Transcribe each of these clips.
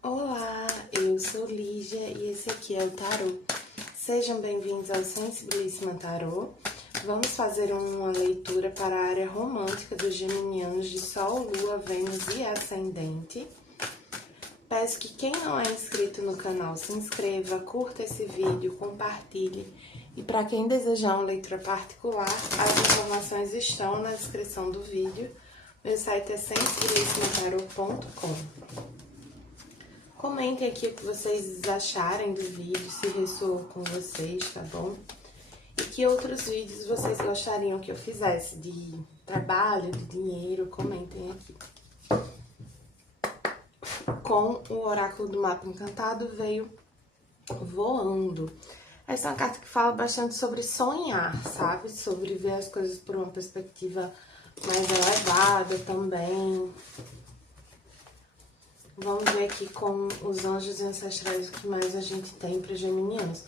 Olá, eu sou Lígia e esse aqui é o Tarô. Sejam bem-vindos ao Sensibilíssima Tarô. Vamos fazer uma leitura para a área romântica dos geminianos de Sol, Lua, Vênus e Ascendente. Peço que quem não é inscrito no canal se inscreva, curta esse vídeo, compartilhe. E para quem desejar uma leitura particular, as informações estão na descrição do vídeo. Meu site é sensibilissimataroT.com. Comentem aqui o que vocês acharem do vídeo, se ressoou com vocês, tá bom? E que outros vídeos vocês gostariam que eu fizesse, de trabalho, de dinheiro, comentem aqui. Com o Oráculo do Mapa Encantado veio Voando. Essa é uma carta que fala bastante sobre sonhar, sabe? Sobre ver as coisas por uma perspectiva mais elevada também. Vamos ver aqui com os anjos ancestrais o que mais a gente tem para geminianos.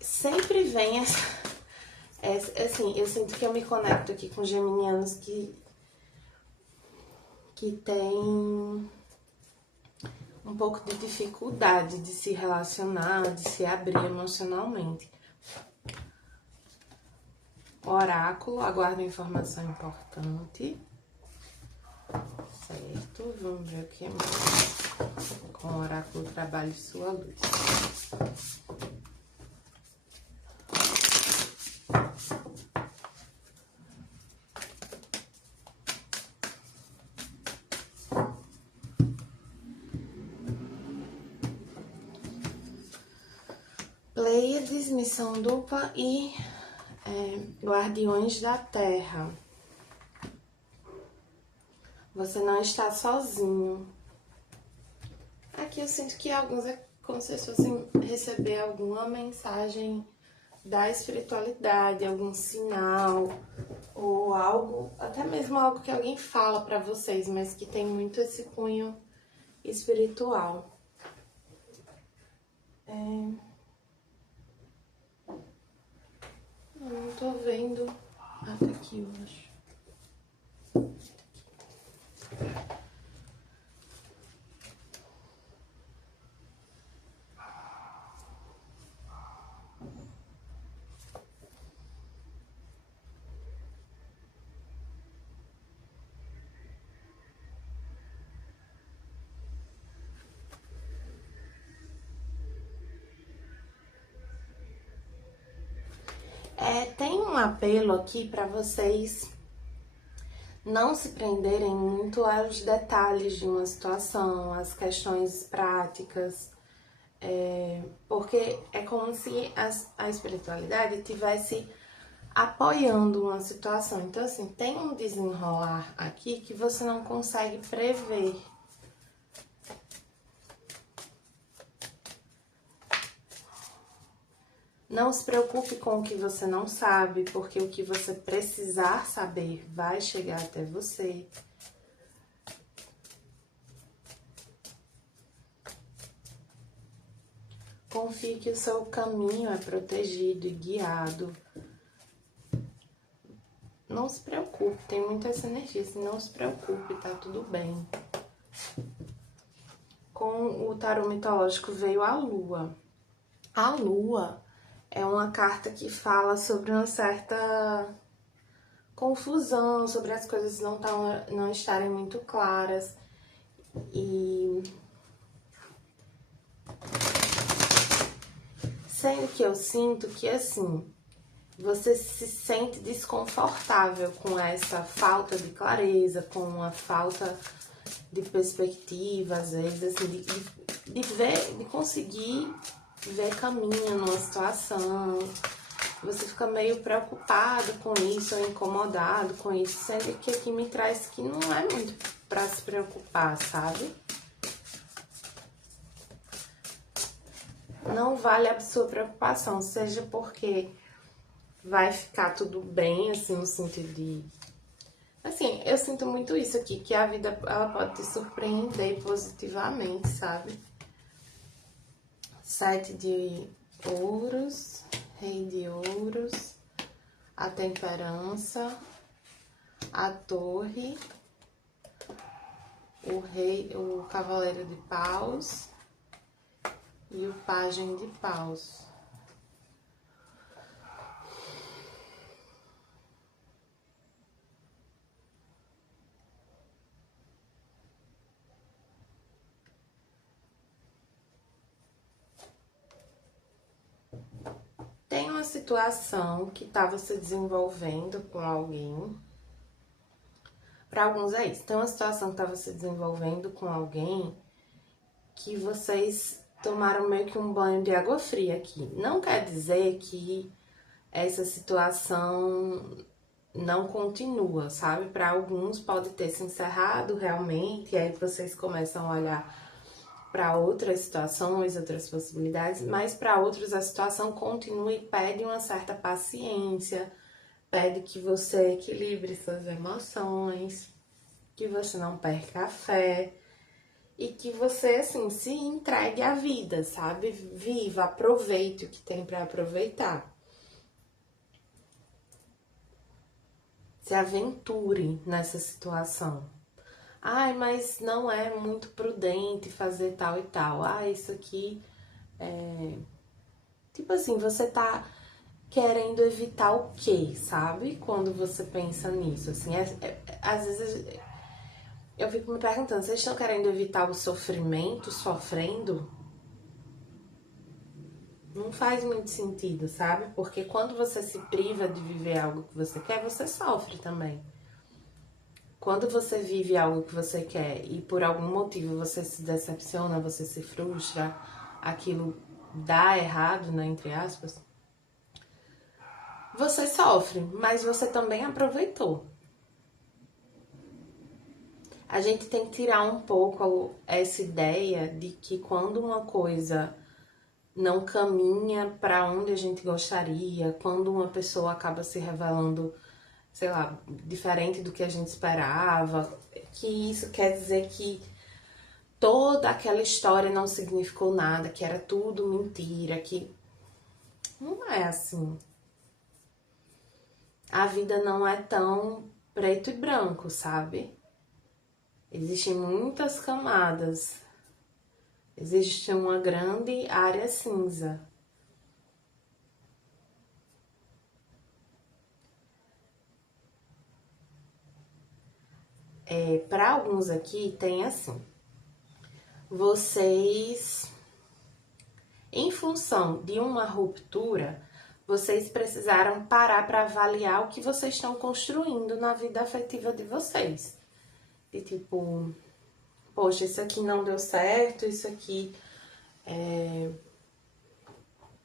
Sempre vem assim, eu sinto que eu me conecto aqui com geminianos que tem um pouco de dificuldade de se relacionar, de se abrir emocionalmente. Oráculo, aguardo informação importante. Certo, vamos ver o que mais. Com o oráculo, trabalhe sua luz. Pleiades, missão dupla e Guardiões da Terra. Você não está sozinho. Aqui eu sinto que alguns é como se fossem receber alguma mensagem da espiritualidade, algum sinal, ou algo, até mesmo algo que alguém fala pra vocês, mas que tem muito esse cunho espiritual. Eu não tô vendo. Ah, tá aqui, eu acho. Tem um apelo aqui para vocês não se prenderem muito aos detalhes de uma situação, às questões práticas, porque é como se a espiritualidade tivesse apoiando uma situação. Então, assim, tem um desenrolar aqui que você não consegue prever. Não se preocupe com o que você não sabe, porque o que você precisar saber vai chegar até você. Confie que o seu caminho é protegido e guiado. Não se preocupe, tem muita essa energia, assim, não se preocupe, tá tudo bem. Com o tarô mitológico veio a Lua. A Lua é uma carta que fala sobre uma certa confusão, sobre as coisas não estarem muito claras. E sendo que eu sinto que, assim, você se sente desconfortável com essa falta de clareza, com a falta de perspectiva, às vezes, assim, de conseguir ver caminho numa situação. Você fica meio preocupado com isso, ou incomodado com isso, sendo que aqui me traz que não é muito pra se preocupar, sabe? Não vale a sua preocupação, seja porque vai ficar tudo bem, assim, no sentido de... Assim, eu sinto muito isso aqui, que a vida, ela pode te surpreender positivamente, sabe? 7 de ouros, rei de ouros, a temperança, a torre o rei, o cavaleiro de paus e o pajem de paus. Tem uma situação que estava se desenvolvendo com alguém. Para alguns é isso. Tem uma situação que estava se desenvolvendo com alguém que vocês tomaram meio que um banho de água fria aqui. Não quer dizer que essa situação não continua, sabe? Para alguns pode ter se encerrado realmente, e aí vocês começam a olhar para outras situações, outras possibilidades, mas para outros a situação continua e pede uma certa paciência, pede que você equilibre suas emoções, que você não perca a fé e que você, assim, se entregue à vida, sabe? Viva, aproveite o que tem para aproveitar. Se aventure nessa situação. Ai, mas não é muito prudente fazer tal e tal. Ah, isso aqui é... Tipo assim, você tá querendo evitar o quê, sabe? Quando você pensa nisso, assim, às vezes eu fico me perguntando, vocês estão querendo evitar o sofrimento, sofrendo? Não faz muito sentido, sabe? Porque quando você se priva de viver algo que você quer, você sofre também. Quando você vive algo que você quer e por algum motivo você se decepciona, você se frustra, aquilo dá errado, né, entre aspas, você sofre, mas você também aproveitou. A gente tem que tirar um pouco essa ideia de que quando uma coisa não caminha para onde a gente gostaria, quando uma pessoa acaba se revelando, sei lá, diferente do que a gente esperava, que isso quer dizer que toda aquela história não significou nada, que era tudo mentira, que não é assim. A vida não é tão preto e branco, sabe? Existem muitas camadas. Existe uma grande área cinza. Para alguns aqui tem assim. Vocês, em função de uma ruptura, vocês precisaram parar para avaliar o que vocês estão construindo na vida afetiva de vocês. E tipo, poxa, isso aqui não deu certo, isso aqui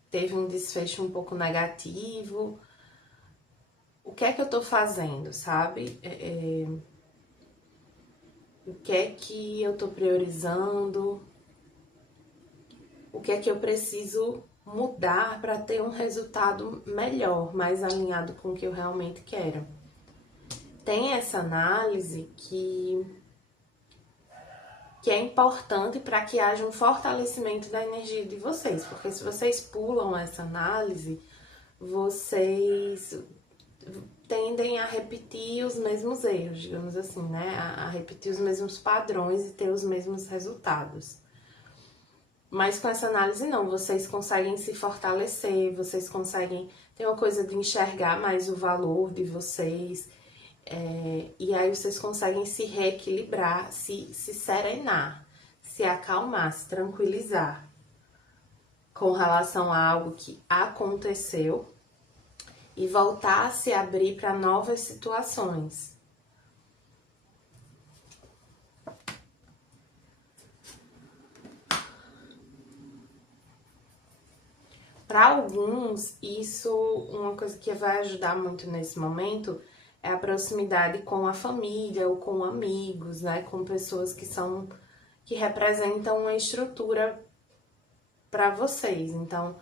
teve um desfecho um pouco negativo. O que é que eu tô fazendo, sabe? O que é que eu tô priorizando? O que é que eu preciso mudar para ter um resultado melhor, mais alinhado com o que eu realmente quero? Tem essa análise que é importante para que haja um fortalecimento da energia de vocês, porque se vocês pulam essa análise, vocês tendem a repetir os mesmos erros, digamos assim, né? A repetir os mesmos padrões e ter os mesmos resultados. Mas com essa análise não, vocês conseguem se fortalecer, vocês conseguem ter uma coisa de enxergar mais o valor de vocês, e aí vocês conseguem se reequilibrar, se serenar, se acalmar, se tranquilizar com relação a algo que aconteceu e voltar a se abrir para novas situações. Para alguns, isso, uma coisa que vai ajudar muito nesse momento é a proximidade com a família ou com amigos, né? Com pessoas que representam uma estrutura para vocês. Então,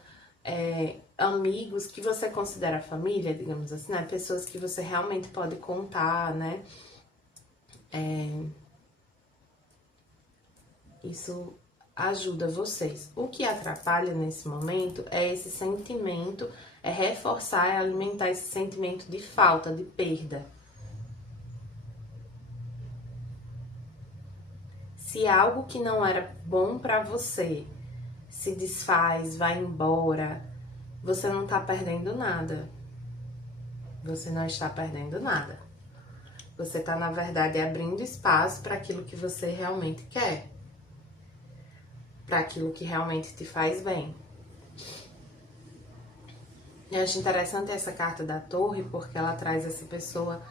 amigos que você considera família, digamos assim, né? Pessoas que você realmente pode contar, né? Isso ajuda vocês. O que atrapalha nesse momento é esse sentimento, é reforçar, é alimentar esse sentimento de falta, de perda. se algo que não era bom pra você se desfaz, vai embora, você não tá perdendo nada. Você não está perdendo nada. Você tá, na verdade, abrindo espaço para aquilo que você realmente quer. Para aquilo que realmente te faz bem. Eu acho interessante essa carta da torre, porque ela traz essa pessoa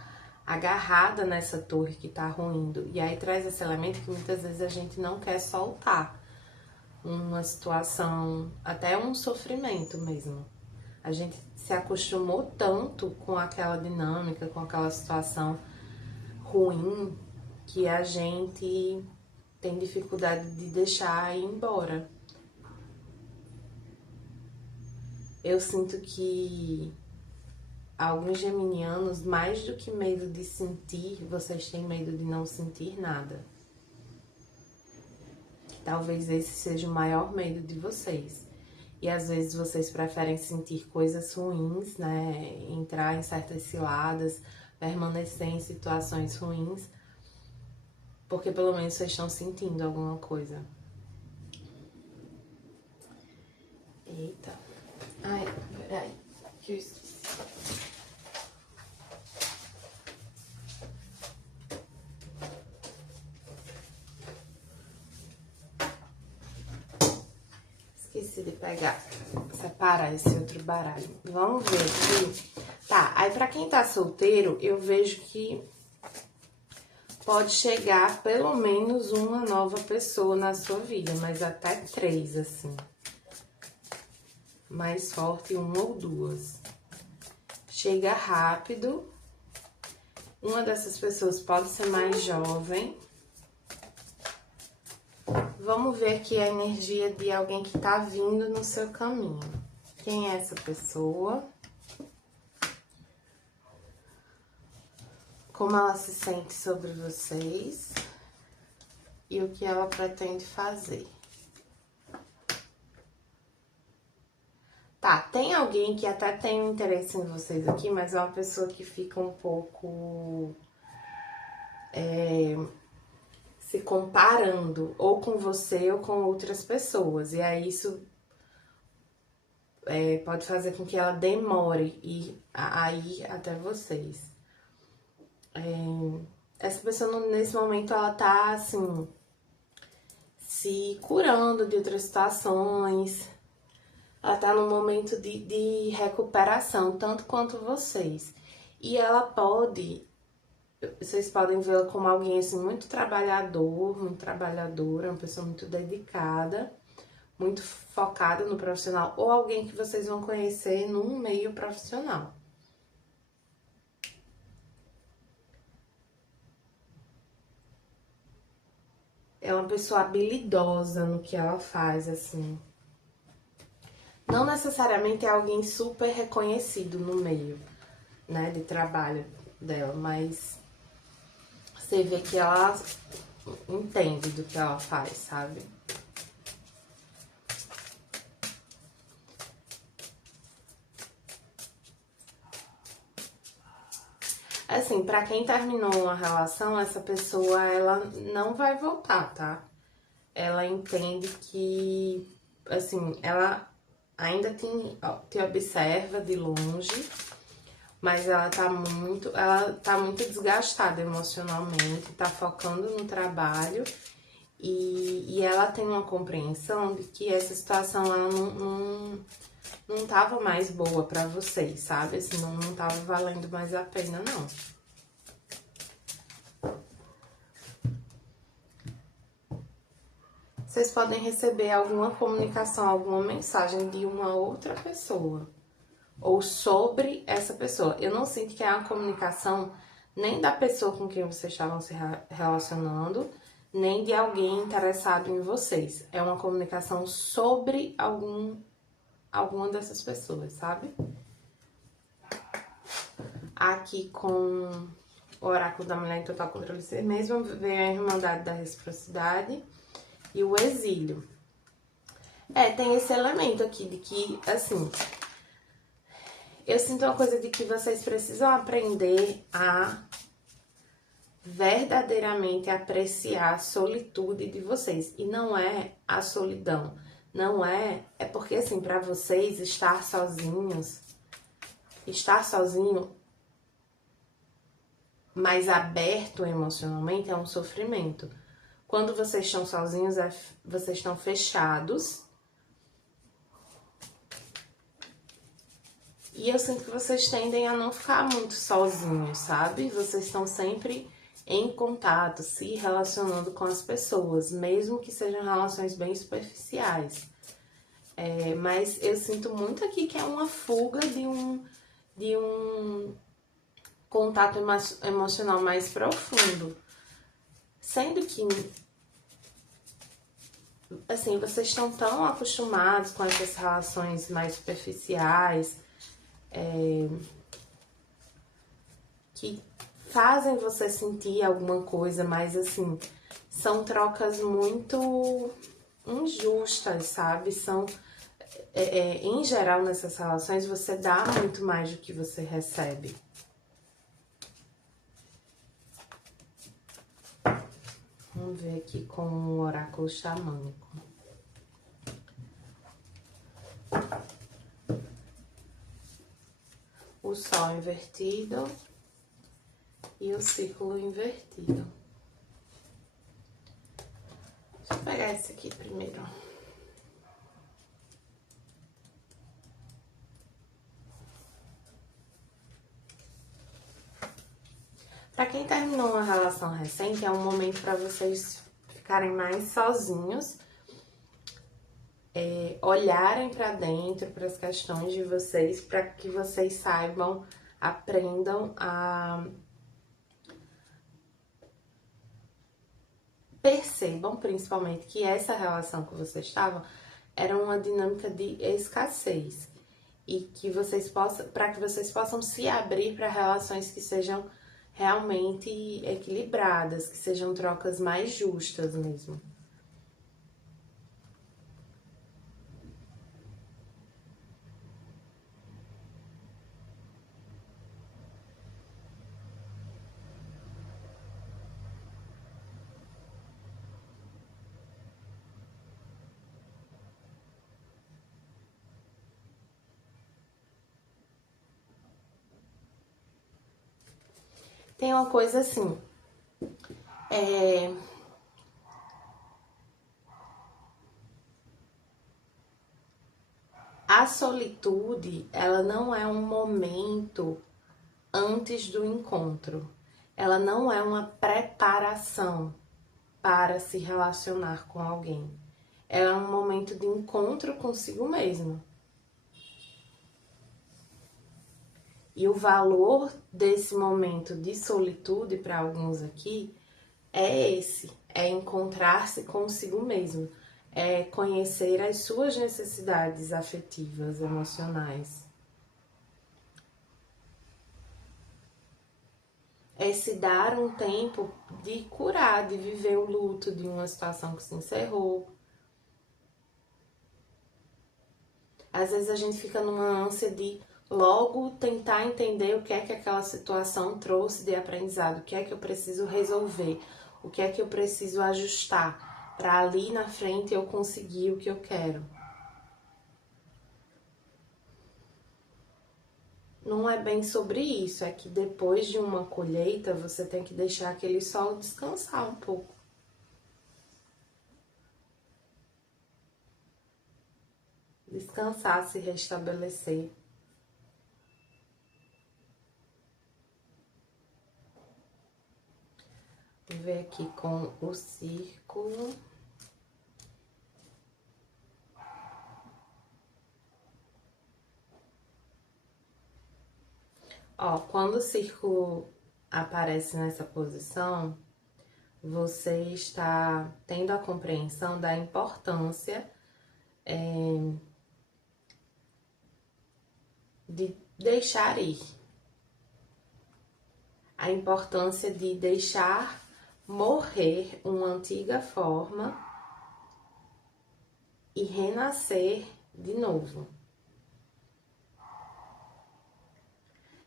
agarrada nessa torre que tá ruindo. E aí traz esse elemento que muitas vezes a gente não quer soltar. Uma situação, até um sofrimento mesmo. A gente se acostumou tanto com aquela dinâmica, com aquela situação ruim, que a gente tem dificuldade de deixar ir embora. Eu sinto que alguns geminianos, mais do que medo de sentir, vocês têm medo de não sentir nada. Talvez esse seja o maior medo de vocês. E às vezes vocês preferem sentir coisas ruins, né? Entrar em certas ciladas, permanecer em situações ruins, porque pelo menos vocês estão sentindo alguma coisa. Eita. Ai, peraí, que eu esqueci. Esqueci de pegar, separar esse outro baralho. Vamos ver aqui. Tá, aí pra quem tá solteiro, eu vejo que pode chegar pelo menos uma nova pessoa na sua vida, mas até 3, assim. Mais forte, 1 ou 2. Chega rápido. Uma dessas pessoas pode ser mais jovem. Vamos ver aqui a energia de alguém que tá vindo no seu caminho. Quem é essa pessoa? Como ela se sente sobre vocês? E o que ela pretende fazer? Tá, tem alguém que até tem um interesse em vocês aqui, mas é uma pessoa que fica um pouco se comparando ou com você ou com outras pessoas. E aí isso pode fazer com que ela demore a ir até vocês. Essa pessoa nesse momento ela tá assim se curando de outras situações. Ela tá num momento de recuperação, tanto quanto vocês. E ela vocês podem vê-la como alguém assim muito trabalhador, muito trabalhadora, uma pessoa muito dedicada, muito focada no profissional, ou alguém que vocês vão conhecer num meio profissional. É uma pessoa habilidosa no que ela faz, assim. Não necessariamente é alguém super reconhecido no meio, né, de trabalho dela, mas você vê que ela entende do que ela faz, sabe? Assim, pra quem terminou uma relação, essa pessoa, ela não vai voltar, tá? Ela entende que, assim, ela ainda te observa de longe, mas ela tá muito desgastada emocionalmente, tá focando no trabalho e ela tem uma compreensão de que essa situação ela não tava mais boa pra vocês, sabe? Assim, não tava valendo mais a pena, não. Vocês podem receber alguma comunicação, alguma mensagem de uma outra pessoa. Ou sobre essa pessoa. Eu não sinto que é uma comunicação nem da pessoa com quem vocês estavam se relacionando, nem de alguém interessado em vocês. É uma comunicação sobre alguma dessas pessoas, sabe? Aqui com o oráculo da mulher em total controle de si mesma, veio a Irmandade da Reciprocidade e o Exílio. Tem esse elemento aqui de que, assim, eu sinto uma coisa de que vocês precisam aprender a verdadeiramente apreciar a solitude de vocês. E não é a solidão. Não é... É porque, assim, para vocês, estar sozinhos... Estar sozinho, mais aberto emocionalmente, é um sofrimento. Quando vocês estão sozinhos, vocês estão fechados. E eu sinto que vocês tendem a não ficar muito sozinhos, sabe? Vocês estão sempre em contato, se relacionando com as pessoas, mesmo que sejam relações bem superficiais. Mas eu sinto muito aqui que é uma fuga de um contato emocional mais profundo. Sendo que, assim, vocês estão tão acostumados com essas relações mais superficiais, que fazem você sentir alguma coisa, mas assim, são trocas muito injustas, sabe? Em geral, nessas relações, você dá muito mais do que você recebe. Vamos ver aqui com o oráculo xamânico. O sol invertido e o círculo invertido. Deixa eu pegar esse aqui primeiro. Para quem terminou uma relação recente, é um momento para vocês ficarem mais sozinhos, olharem para dentro, para as questões de vocês, para que vocês saibam, aprendam a... Percebam, principalmente, que essa relação que vocês estavam era uma dinâmica de escassez. E que vocês possam, para que vocês possam se abrir para relações que sejam realmente equilibradas, que sejam trocas mais justas mesmo. Tem uma coisa assim, a solitude, ela não é um momento antes do encontro. Ela não é uma preparação para se relacionar com alguém. Ela é um momento de encontro consigo mesmo. E o valor desse momento de solitude para alguns aqui é esse, é encontrar-se consigo mesmo, é conhecer as suas necessidades afetivas, emocionais. É se dar um tempo de curar, de viver o luto de uma situação que se encerrou. Às vezes a gente fica numa ânsia de logo tentar entender o que é que aquela situação trouxe de aprendizado, o que é que eu preciso resolver, o que é que eu preciso ajustar, para ali na frente eu conseguir o que eu quero. Não é bem sobre isso, é que depois de uma colheita você tem que deixar aquele solo descansar um pouco. Descansar, se restabelecer. Vou ver aqui com o círculo. Ó, quando o círculo aparece nessa posição, você está tendo a compreensão da importância de deixar ir. A importância de deixar morrer uma antiga forma e renascer de novo.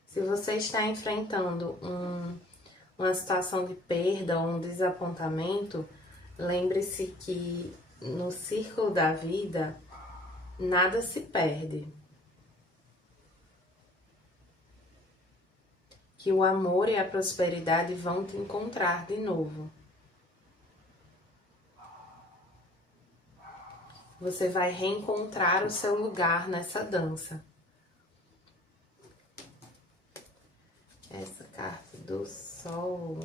Se você está enfrentando uma situação de perda ou um desapontamento, lembre-se que no círculo da vida, nada se perde. Que o amor e a prosperidade vão te encontrar de novo. Você vai reencontrar o seu lugar nessa dança. Essa carta do Sol.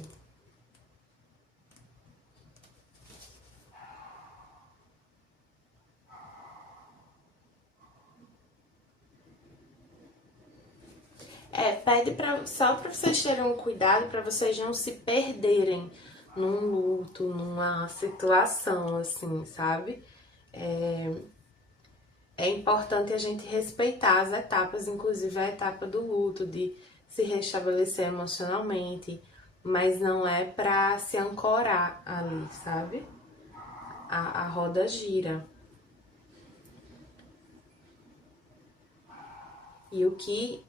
Pede só para vocês terem um cuidado, para vocês não se perderem num luto, numa situação assim, sabe? É importante a gente respeitar as etapas, inclusive a etapa do luto, de se restabelecer emocionalmente, mas não é para se ancorar ali, sabe? A roda gira. E o que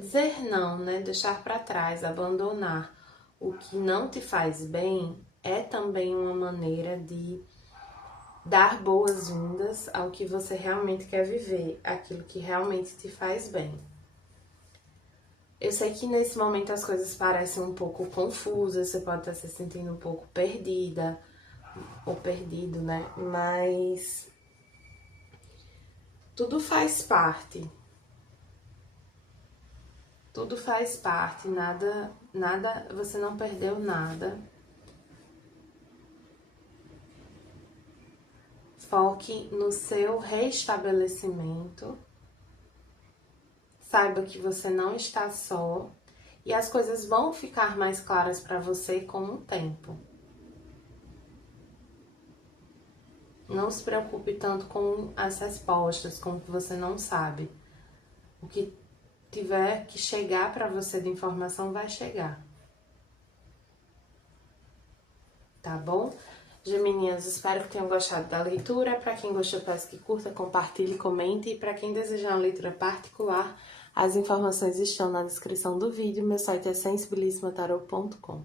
dizer não, né? Deixar para trás, abandonar o que não te faz bem é também uma maneira de dar boas-vindas ao que você realmente quer viver, aquilo que realmente te faz bem. Eu sei que nesse momento as coisas parecem um pouco confusas, você pode estar se sentindo um pouco perdida ou perdido, né? Mas tudo faz parte. Tudo faz parte, nada, você não perdeu nada. Foque no seu restabelecimento. Saiba que você não está só e as coisas vão ficar mais claras para você com o tempo. Não se preocupe tanto com as respostas, com o que você não sabe. O que tiver que chegar para você de informação vai chegar. Tá bom? Geminianos, espero que tenham gostado da leitura. Para quem gostou, peço que curta, compartilhe, comente. E para quem desejar uma leitura particular, as informações estão na descrição do vídeo. Meu site é sensibilismatarot.com.